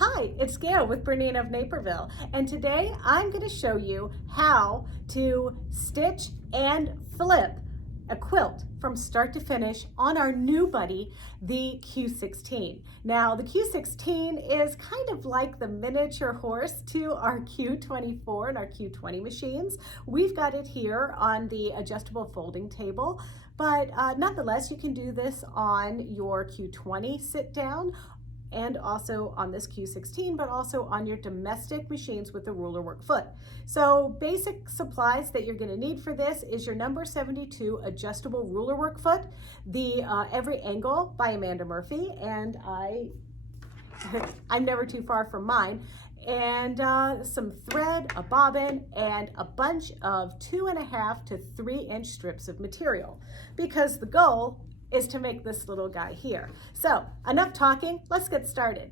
Hi, it's Gail with BERNINA of Naperville, and today I'm going to show you how to stitch and flip a quilt from start to finish on our new buddy, the Q16. Now, the Q16 is kind of like the miniature horse to our Q24 and our Q20 machines. We've got it here on the adjustable folding table, but nonetheless, you can do this on your Q20 sit down and also on this Q16, but also on your domestic machines with the ruler work foot. So basic supplies that you're going to need for this is your number 72 adjustable ruler work foot, the Every Angle by Amanda Murphy, and I'm never too far from mine, and some thread, a bobbin, and a bunch of 2.5 to 3 inch strips of material, because the goal is to make this little guy here. So enough talking, let's get started.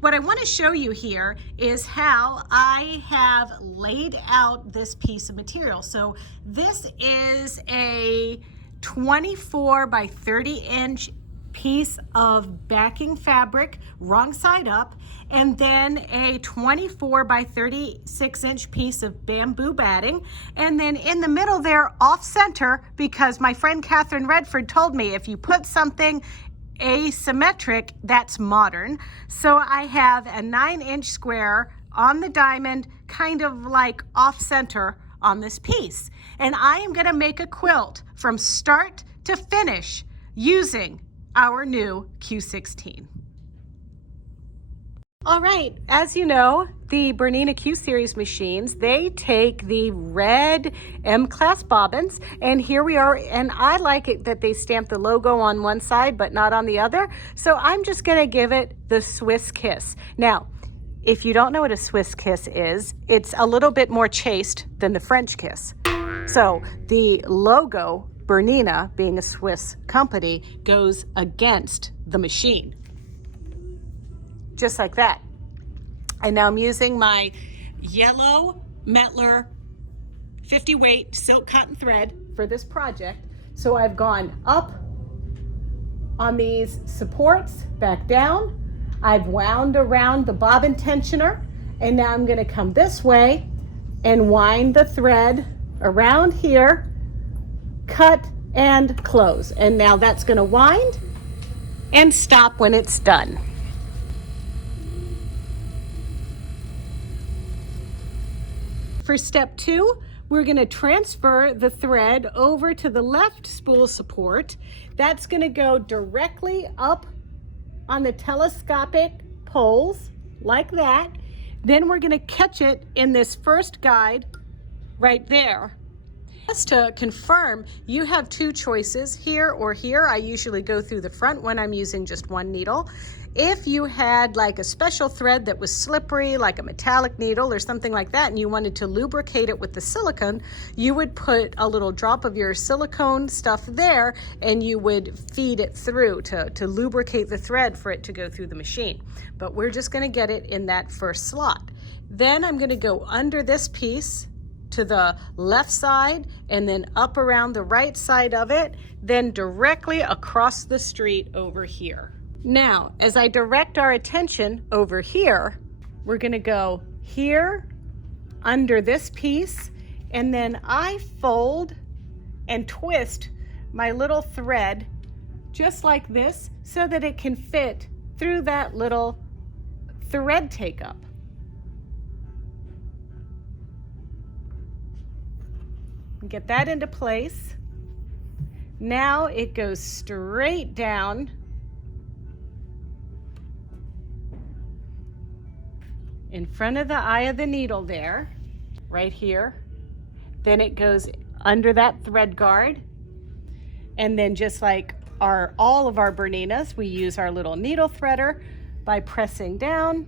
What I want to show you here is how I have laid out this piece of material. So this is a 24 by 30 inch piece of backing fabric, wrong side up, and then a 24 by 36 inch piece of bamboo batting, and then in the middle there, off center, because my friend Catherine Redford told me if you put something asymmetric, that's modern. So I have a 9 inch square on the diamond, kind of like off center on this piece. And I am gonna make a quilt from start to finish using our new Q16. All right, as you know, the BERNINA Q series machines, they take the red M-class bobbins, and here we are, and I like it that they stamp the logo on one side but not on the other, so I'm just gonna give it the Swiss kiss. Now, if you don't know what a Swiss kiss is, it's a little bit more chaste than the French kiss. So the logo, BERNINA, being a Swiss company, goes against the machine. Just like that. And now I'm using my yellow Metler 50 weight silk cotton thread for this project. So I've gone up on these supports, back down. I've wound around the bobbin tensioner, and now I'm gonna come this way and wind the thread around here, cut and close. And now that's gonna wind and stop when it's done. For step 2, we're gonna transfer the thread over to the left spool support. That's gonna go directly up on the telescopic poles, like that. Then we're gonna catch it in this first guide right there. Just to confirm, you have 2 choices, here or here. I usually go through the front when I'm using just one needle. If you had like a special thread that was slippery, like a metallic needle or something like that, and you wanted to lubricate it with the silicone, you would put a little drop of your silicone stuff there, and you would feed it through to lubricate the thread for it to go through the machine. But we're just gonna get it in that first slot. Then I'm gonna go under this piece to the left side, and then up around the right side of it, then directly across the street over here. Now, as I direct our attention over here, we're gonna go here, under this piece, and then I fold and twist my little thread just like this so that it can fit through that little thread take up. Get that into place. Now it goes straight down in front of the eye of the needle there, right here. Then it goes under that thread guard. And then just like all of our BERNINAs, we use our little needle threader by pressing down,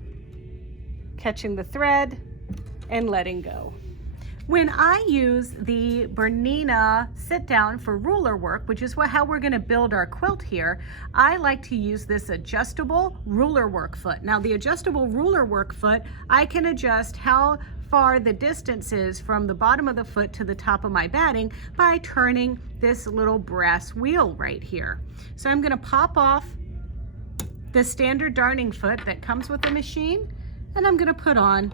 catching the thread, and letting go. When I use the BERNINA sit down for ruler work, which is how we're going to build our quilt here, I like to use this adjustable ruler work foot. Now the adjustable ruler work foot, I can adjust how far the distance is from the bottom of the foot to the top of my batting by turning this little brass wheel right here. So I'm going to pop off the standard darning foot that comes with the machine, and I'm gonna put on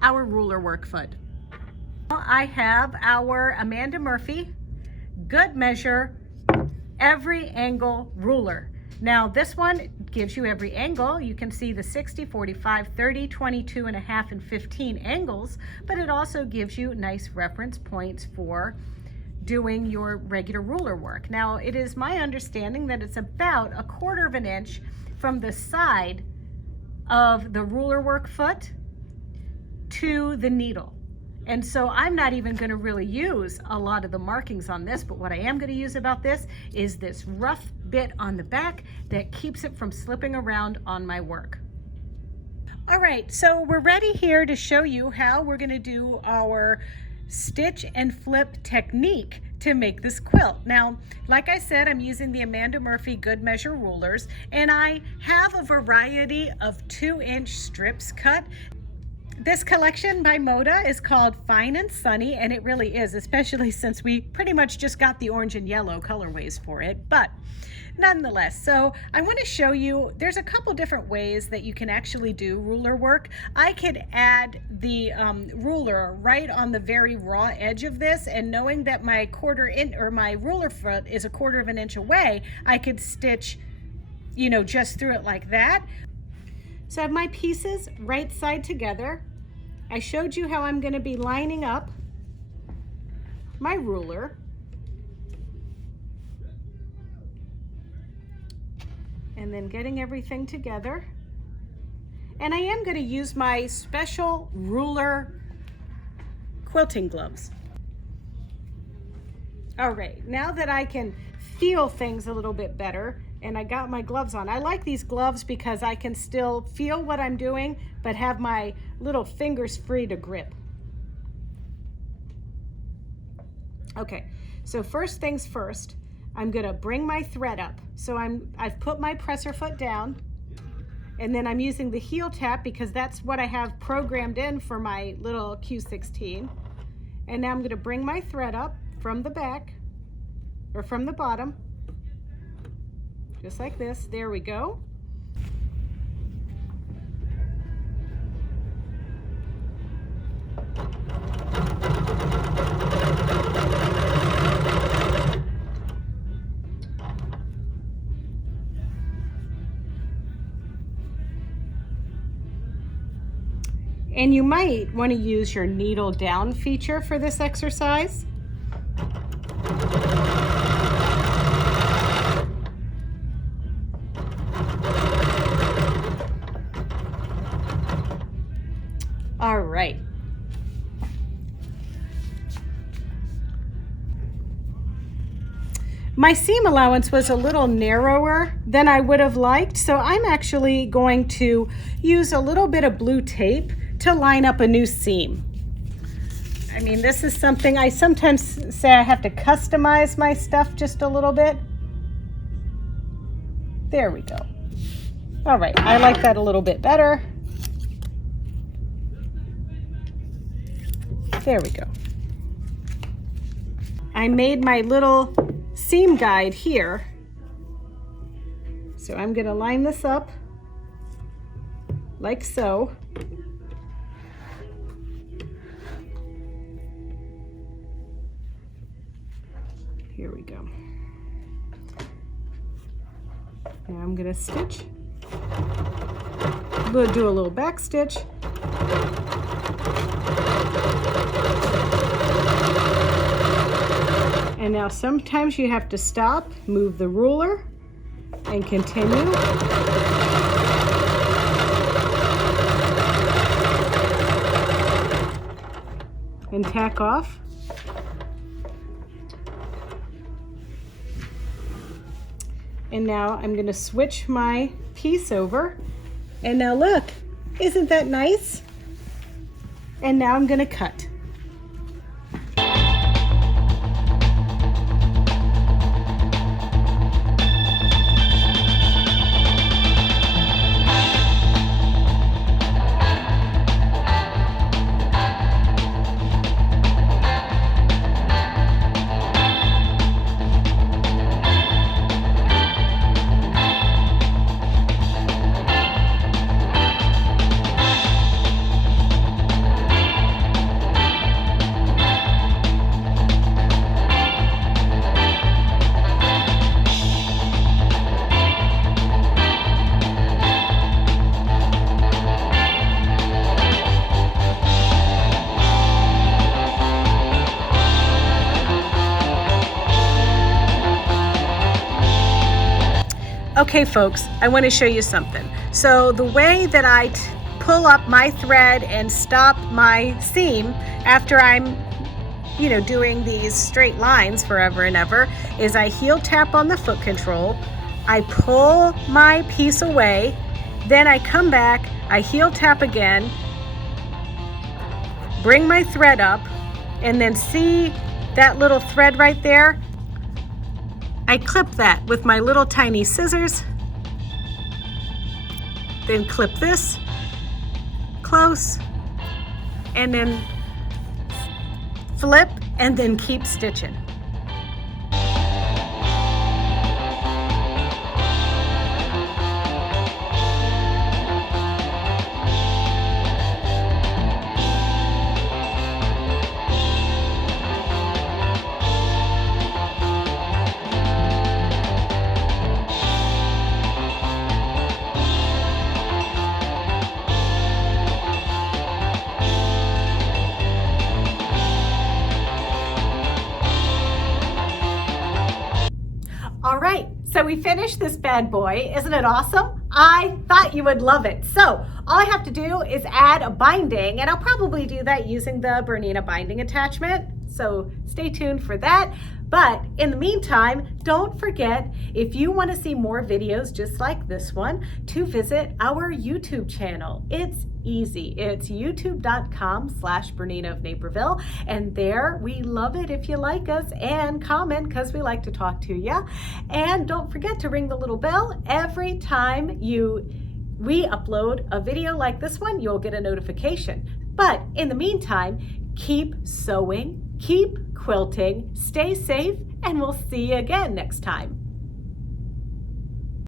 our ruler work foot. I have our Amanda Murphy Good Measure every angle ruler. Now this one gives you every angle. You can see the 60, 45, 30, 22 and a half, and 15 angles, but it also gives you nice reference points for doing your regular ruler work. Now it is my understanding that it's about 1/4 of an inch from the side of the ruler work foot to the needle. And so I'm not even going to really use a lot of the markings on this, but what I am going to use about this is this rough bit on the back that keeps it from slipping around on my work. All right, so we're ready here to show you how we're going to do our stitch and flip technique to make this quilt. Now, like I said, I'm using the Amanda Murphy Good Measure rulers, and I have a variety of 2-inch strips cut. This collection by Moda is called Fine and Sunny, and it really is, especially since we pretty much just got the orange and yellow colorways for it. But nonetheless, so I want to show you, there's a couple different ways that you can actually do ruler work. I could add the ruler right on the very raw edge of this, and knowing that my my ruler foot is 1/4 of an inch away, I could stitch, you know, just through it like that. So I have my pieces right side together. I showed you how I'm going to be lining up my ruler. And then getting everything together. And I am going to use my special ruler quilting gloves. All right, now that I can feel things a little bit better, and I got my gloves on. I like these gloves because I can still feel what I'm doing, but have my little fingers free to grip. Okay, so first things first, I'm gonna bring my thread up. So I've put my presser foot down, and then I'm using the heel tap because that's what I have programmed in for my little Q16. And now I'm gonna bring my thread up from the back, or from the bottom, just like this. There we go. And you might want to use your needle down feature for this exercise. All right. My seam allowance was a little narrower than I would have liked, so I'm actually going to use a little bit of blue tape to line up a new seam. I mean, this is something I sometimes say I have to customize my stuff just a little bit. There we go. All right, I like that a little bit better. There we go. I made my little seam guide here. So I'm going to line this up like so. Here we go. Now I'm going to stitch. I'm going to do a little back stitch. And now sometimes you have to stop, move the ruler, and continue. And tack off. And now I'm going to switch my piece over. And now look, isn't that nice? And now I'm going to cut. Okay folks, I want to show you something. So the way that I pull up my thread and stop my seam after I'm doing these straight lines forever and ever is I heel tap on the foot control, I pull my piece away, then I come back, I heel tap again, bring my thread up, and then see that little thread right there? I clip that with my little tiny scissors, then clip this close, and then flip, and then keep stitching. All right, so we finished this bad boy. Isn't it awesome? I thought you would love it. So all I have to do is add a binding, and I'll probably do that using the BERNINA binding attachment. So stay tuned for that. But in the meantime, don't forget, if you want to see more videos just like this one, to visit our YouTube channel. It's easy. It's youtube.com/BERNINA of Naperville. And there, we love it if you like us, and comment because we like to talk to you. And don't forget to ring the little bell. Every time we upload a video like this one, you'll get a notification. But in the meantime, keep sewing, keep quilting, stay safe, and we'll see you again next time.